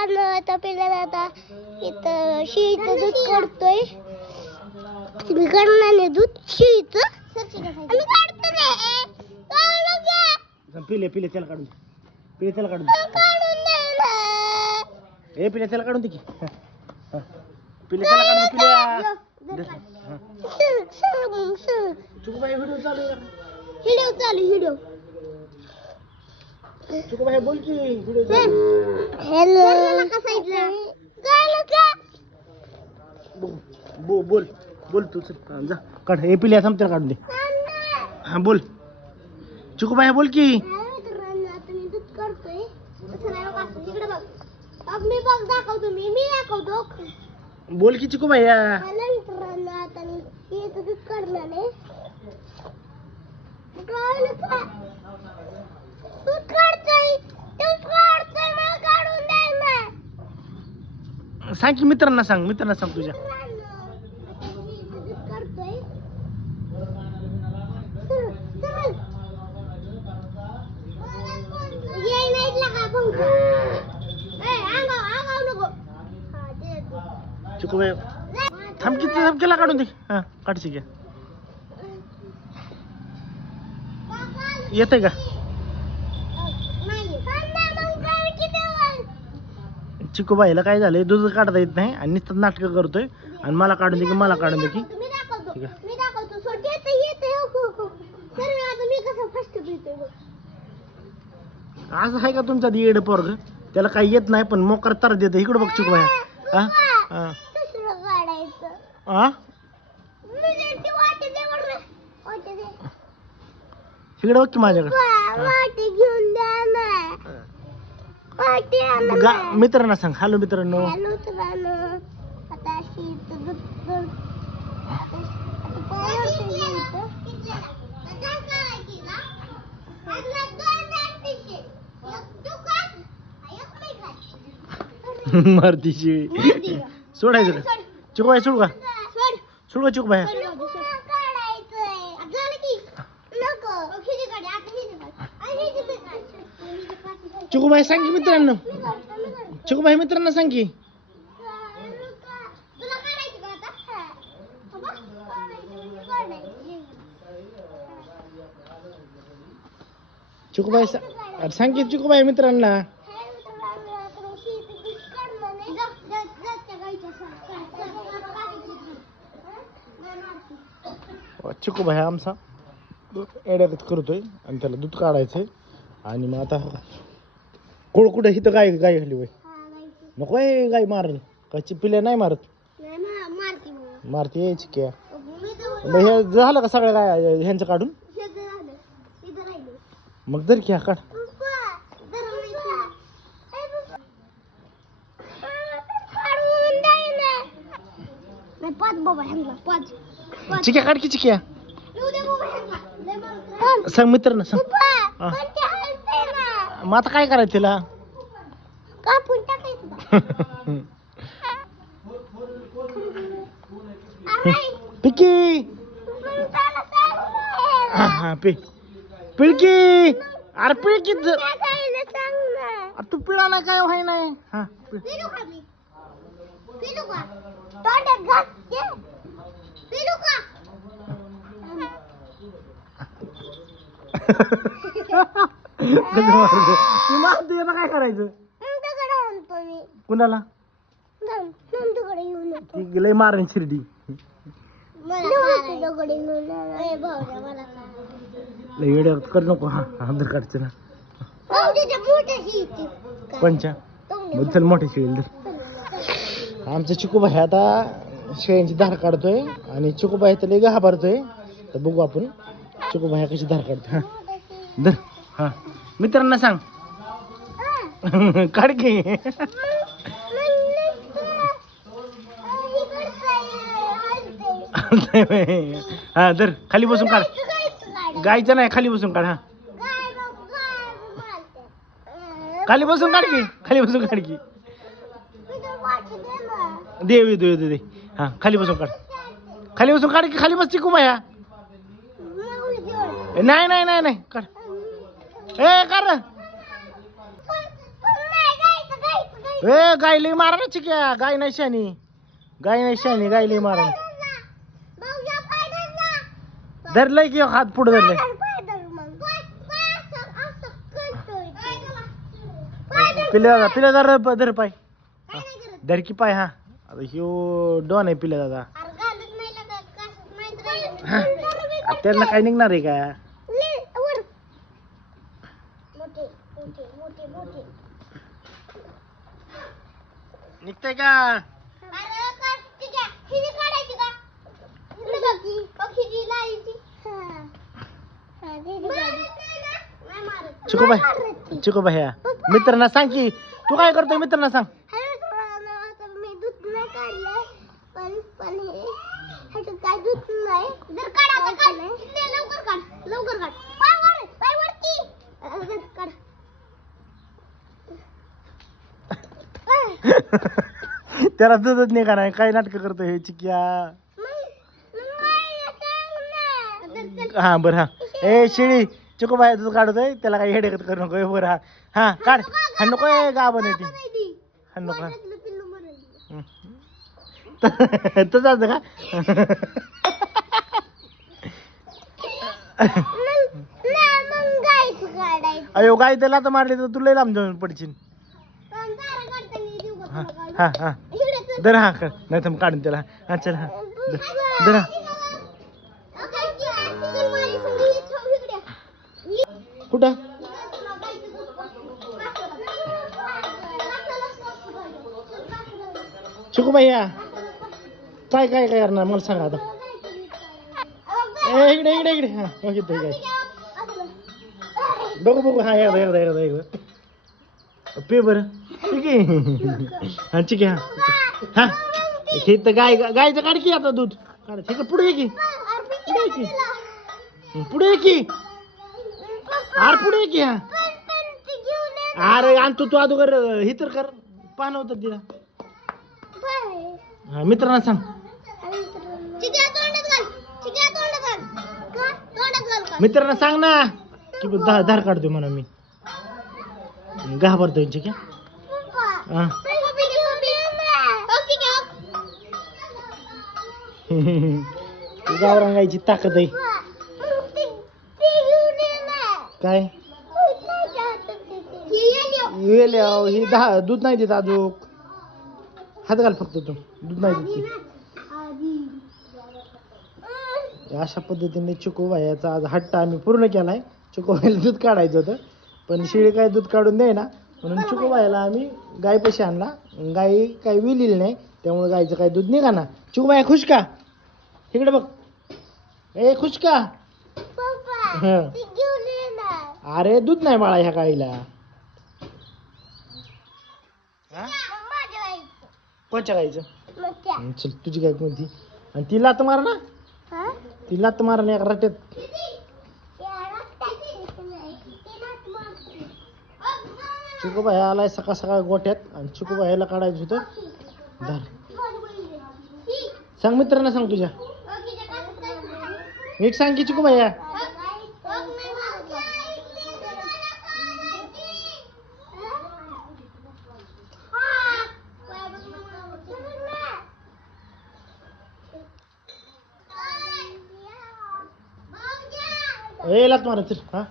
मित्रांनो आता पिल्याला आता इथं शिळीचं दूध काढतोय तुम्ही करणार नाही दूध शिळीचं आम्ही काढतो रे काढू द्या. पिले पिले त्याला काढून दे. पिले त्याला काढून दे. काढून दे ना. ए पिले त्याला काढून दे की हा, हा. पिले त्याला काढून दे पिल्या दे. सर, सर, मग, सर. चुकूबाई व्हिडिओ चालू आहे व्हिडिओ चालू व्हिडिओ चुकूबाई बोल की व्हिडिओ हॅलो काढलं का बो- बो- बोल बोल तू चल. हा, जा. काढ. ए पिल्या त्याला काढून दे. हा बोल. चुकूबाई बोल की. मित्रांनो आता मी दूध काढतोय तसं नाही बघ असं इकडे बघ अब मी बघ दाखवतो मी मी दाखवतो बोल की चुकूबाई या मला मित्रांनो आता मी इथं दूध काढणार आहे कळलं का? दूध काढतोय दूध काढतोय मला काढून द्याय ना सांग की मित्रांना सांग मित्रांना सांग तुझ्या. मित्रांनो, थांब किती थांब केला काढून दे. हा काढशी घ्या येतंय का नाही. थांब ना, मग काय किती वेळ? चिकूबाईला काय झालंय दूध काढता येत नाही आणि नुसतं नाटकं करतोय. आणि मला काढून दे की मला काढून दे की. ठीक आहे. येते हो हो हो. असं आहे का तुमच्या येड पोरग? त्याला काही येत नाही पण मोकार तर देत इकडं बघ चिकूबाई हा हा दुसरं काढायचं. हा मी ते वाटे दे बरं. वाटे दे. इकडे बघ की माझ्याकडे. गा. मित्रांना सांग. हॅलो मित्रांनो. हॅलो मित्रांनो. आता अशी इथं दूध दूध- आता आता पावडर ते घ्यायचं. मारती शिळी सोडायचं का? सोड. का? सोड. सोड का चिकूबाई भाई सांग की मित्रांनो. चिकूबाई मित्रांना सांग की. चिकूबाई सा- अरे सांग की चिकूबाई मित्रांना. चिकूबाई आमचा एड्यागत करतोय आणि त्याला दूध काढायचंय. आणि मग आता कोळ कुठं? इथं गाय गाय घाली वय नको आहे गाय मारली काय पिल्या नाही मारत. मारती मारती यायची क्या मी तर मग हे झालं का सगळ्या गाय ह्यांचं काढून? मग जर घ्या काढ. चिक्या काढ की चिक्या. सांग मित्रांना सांग हा. पण ते हलतंय ना मग आता काय करायचं तिला कापून टाकायचं अरे, पिकी पण त्याला सांग हा ना. हा पि पिळकी अरे पिळकी ज- त्या गाईला सांग ना. अरे तू पिळा नाही काय व्हाय नाही हा पिळ. पिलू का मी? पिलू का? तोंडात घासते. पिलू का? याला काय करायचं आणतो मी. कुणाला नंद- नंदूकडे घेऊन येतो. ती लय मारेन शिर्डी नंदूकडे घेऊन येणार. ए, भावड्या, मला काय? लय वेड्या कर नको हा आधार कार्डचं ना भावड्याच्या मोठ्याशी येते. काय? मग चल मोठे धर. आमचा चिकूबाई आता शेळ्यांची धार काढतोय आणि चिकूबाई तर लय घाबरतोय तर बघू आपण चिकूबाई कशी धार काढतोय हा धर हा मित्रांना सांग. काढ की. हा धर खाली बसून काढ. गायचं- नाही खाली बसून काढ हा. खाली बसून काढ की खाली बसून काढ की. तर वाटी दे हा खाली बसून काढ. खाली बसून काढ की खाली बस ओढ. ए, नाही नाही नाही नाही काढ. ए कर. ए गाय लई मारा ना चिक्या गाय नाही शानी गाय नाही शानी गाय लई मारा. धरलंय की हात पुढे धरलंय. पिल्या दादा पिल्या दादा धर पाय. धर की पाय हा आता ह्यो डॉन आहे पिल्या दादा. हा. त्यांना काय निघणार आहे का ले, वर. मोठे, मोठे, मोठे, मोठे. निघतंय का अरे का- ठीक आहे. हिने काढायची का? हिने बघ, पक्षीची लाळीची. हा, दीदी काढली. नाही मारत. चिकू बाई. नाही मारत ती. चिकू भैया मित्रांना सांग की तू काय करतोय? मित्रांना सांग हॅलो मित्रांनो, आता मी दूध नाही काढलंय पण पण हे ह्याच्यात काय दूध नाही जर काढ आता काढ ले, लवकर काढ लवकर काढ पाय वर पाय वरती अं, जर काढ त्याला दुधच नाही का नाही? काय नाटक करतोय हे चिकिया? हा बरं हा. ए शिळी चिकू बाई दूध काढतोय त्याला काही हेडेकत करू नको. हे बरं हा. हा काढ. हा नको आहे ती नाही ती. हा नको हा. तसंच का? मग गायचं काढायचं. अयो गाय त्याला तर मारली तर तुला लांब जाऊन पडशील पण दारा काढताना देऊ का हा हा हा. इकडे चल. दर हा कर. नाही तर मग काढून त्याला. हा चल हा. दर- दर हा. कुठं? चिकू बाई काय काय काय करणार? मला सांगा आता. ए इकडे इकडे इकडे. हां बघितलं काय बघू बघू. हा एकदा एकदा एकदा एकदा पे बरं. ठीक आहे. हा ठीक हा. हा. हे तर गाय गायचं काढ की आता दूध. काढ ठीक पुढे ये की. पुढे ये की. पुढे ये की. आर पुढे ये की हा. अरे आणतो तू अगोदर हे तर कर. पाहणं होतं तिला. हा मित्रांना सांग. मित्रांना सांग ना. की धार काढतोय म्हणा मी. घाबरतोय चिक्या Ah. गावरांगायची ताकद आहे. काय? ही दहा दूध नाही देत अजून. हात घाल फक्त तू. दूध नाही देत अशा पद्धतीने चिकू आज हट्ट आम्ही पूर्ण केलाय. चिकू दूध काढायचं होतं. पण शिळी काय दूध काढून दे ना म्हणून चिकू भाईला आम्ही गाय पैसे आणला. गाय काही विलेली नाही त्यामुळे गायचं काही दूध निघा ना चिकू खुश का? इकडे बघ. ए खुश का? हं. अरे दूध नाही बाळा ह्या गाईला. हा? कोणच्या गाईचं? हं, चल तुझी गाय कोणती? आणि ती लात मार ना. ती लात मार ना एका रट्यात भाई आलाय सकाळ सकाळ गोट्यात आणि चिकूबाईला काढायचं होतं. धर. सांग मित्रांना सांग तुझ्या. नीट सांग की चिकूबाई. ए लात मारा चल हा.